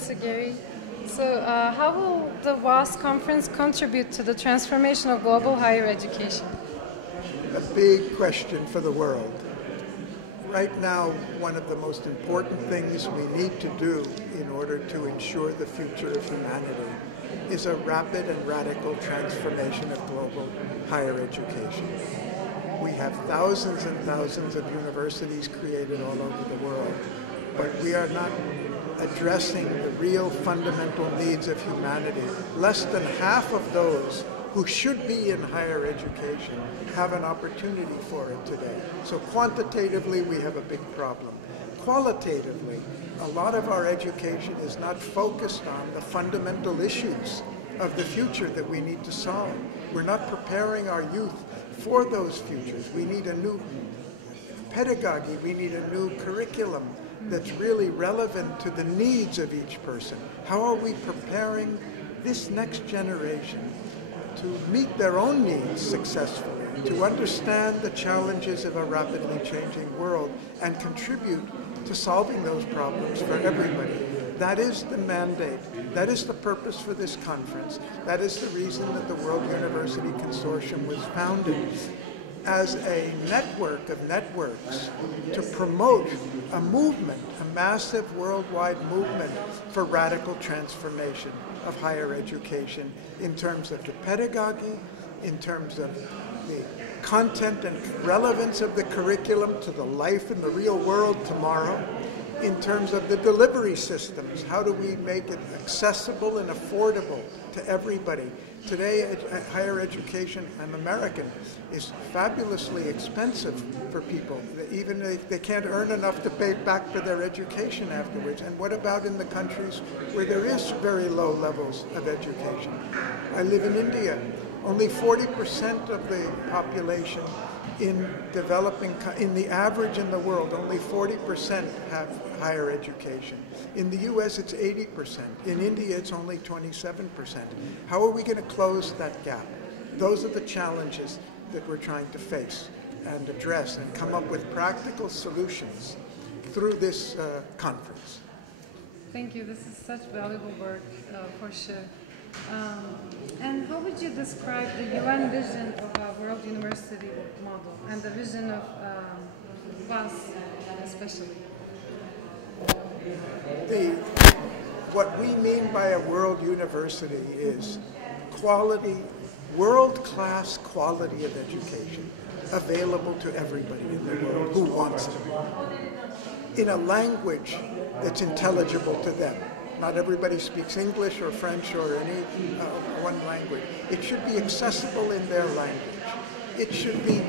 Professor Garry. So how will the WAAS conference contribute to the transformation of global higher education? A big question for the world. Right now, one of the most important things we need to do in order to ensure the future of humanity is a rapid and radical transformation of global higher education. We have thousands and thousands of universities created all over the world, but we are not addressing the real fundamental needs of humanity. Less than half of those who should be in higher education have an opportunity for it today. So quantitatively, we have a big problem. Qualitatively, a lot of our education is not focused on the fundamental issues of the future that we need to solve. We're not preparing our youth for those futures. We need a new pedagogy, we need a new curriculum that's really relevant to the needs of each person. How are we preparing this next generation to meet their own needs successfully, to understand the challenges of a rapidly changing world and contribute to solving those problems for everybody? That is the mandate. That is the purpose for this conference. That is the reason that the World University Consortium was founded, as a network of networks to promote a movement, a massive worldwide movement for radical transformation of higher education in terms of the pedagogy, in terms of the content and relevance of the curriculum to the life in the real world tomorrow, in terms of the delivery systems. How do we make it accessible and affordable to everybody? Today, higher education, I'm American, is fabulously expensive for people. Even they can't earn enough to pay back for their education afterwards. And what about in the countries where there is very low levels of education? I live in India. Only 40% of the population in the average in the world, only 40% have higher education. In the US, it's 80%. In India, it's only 27%. How are we going to close that gap? Those are the challenges that we're trying to face and address and come up with practical solutions through this conference. Thank you. This is such valuable work, for sure. And how would you describe the UN vision of a World University model and the vision of WAAS especially? What we mean by a world university is quality, world-class quality of education available to everybody in the world who wants it, in a language that's intelligible to them. Not everybody speaks English or French or any one language. It should be accessible in their language. It should be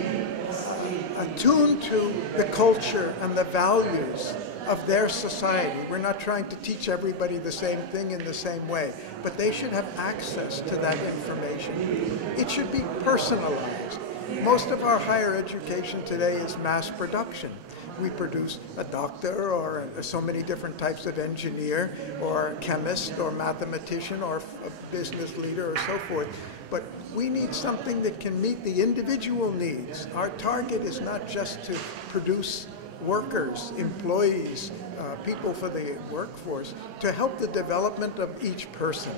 attuned to the culture and the values of their society. We're not trying to teach everybody the same thing in the same way, but they should have access to that information. It should be personalized. Most of our higher education today is mass production. We produce a doctor or so many different types of engineer or a chemist or mathematician or a business leader or so forth. But we need something that can meet the individual needs. Our target is not just to produce workers, employees, people for the workforce, to help the development of each person.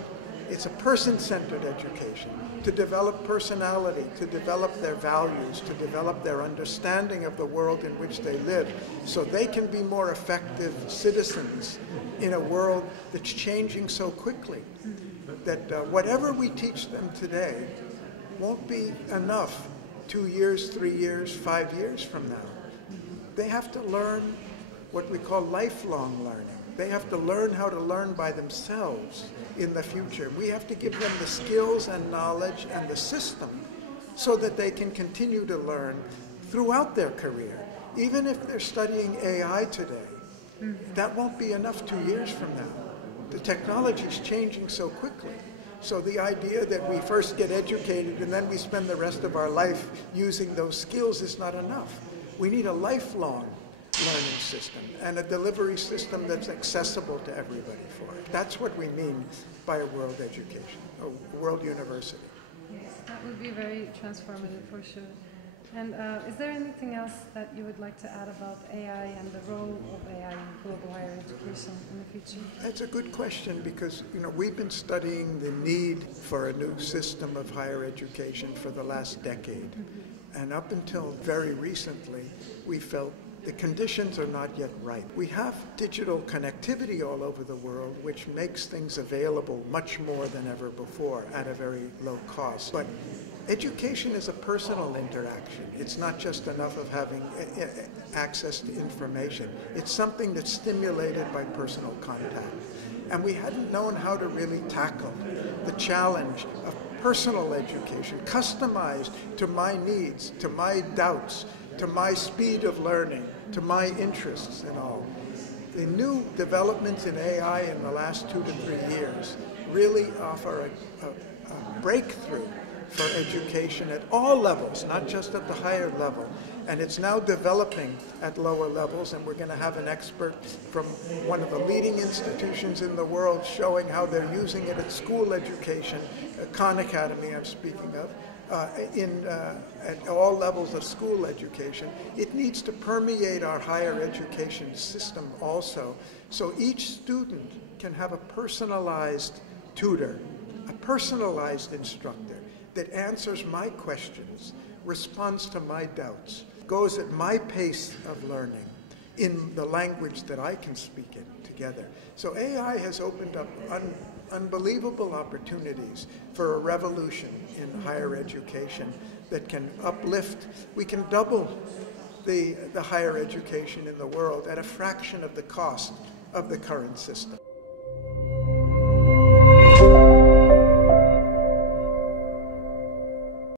It's a person-centered education, to develop personality, to develop their values, to develop their understanding of the world in which they live, so they can be more effective citizens in a world that's changing so quickly that whatever we teach them today won't be enough 2 years, 3 years, 5 years from now. They have to learn what we call lifelong learning. They have to learn how to learn by themselves in the future. We have to give them the skills and knowledge and the system so that they can continue to learn throughout their career. Even if they're studying AI today, that won't be enough 2 years from now. The technology is changing so quickly. So the idea that we first get educated and then we spend the rest of our life using those skills is not enough. We need a lifelong learning system and a delivery system that's accessible to everybody for it. That's what we mean by a world education, a world university. Yes, that would be very transformative for sure. And is there anything else that you would like to add about AI and the role of AI in global higher education in the future? That's a good question because, we've been studying the need for a new system of higher education for the last decade. And up until very recently, we felt the conditions are not yet right. We have digital connectivity all over the world, which makes things available much more than ever before at a very low cost. But education is a personal interaction. It's not just enough of having access to information. It's something that's stimulated by personal contact. And we hadn't known how to really tackle the challenge of personal education, customized to my needs, to my doubts, to my speed of learning, to my interests and all. The new developments in AI in the last 2 to 3 years really offer a breakthrough for education at all levels, not just at the higher level. And it's now developing at lower levels, and we're going to have an expert from one of the leading institutions in the world showing how they're using it at school education, Khan Academy I'm speaking of, at all levels of school education. It needs to permeate our higher education system also, so each student can have a personalized tutor, a personalized instructor that answers my questions, responds to my doubts, goes at my pace of learning in the language that I can speak it together. So AI has opened up unbelievable opportunities for a revolution in higher education that can uplift. We can double the higher education in the world at a fraction of the cost of the current system.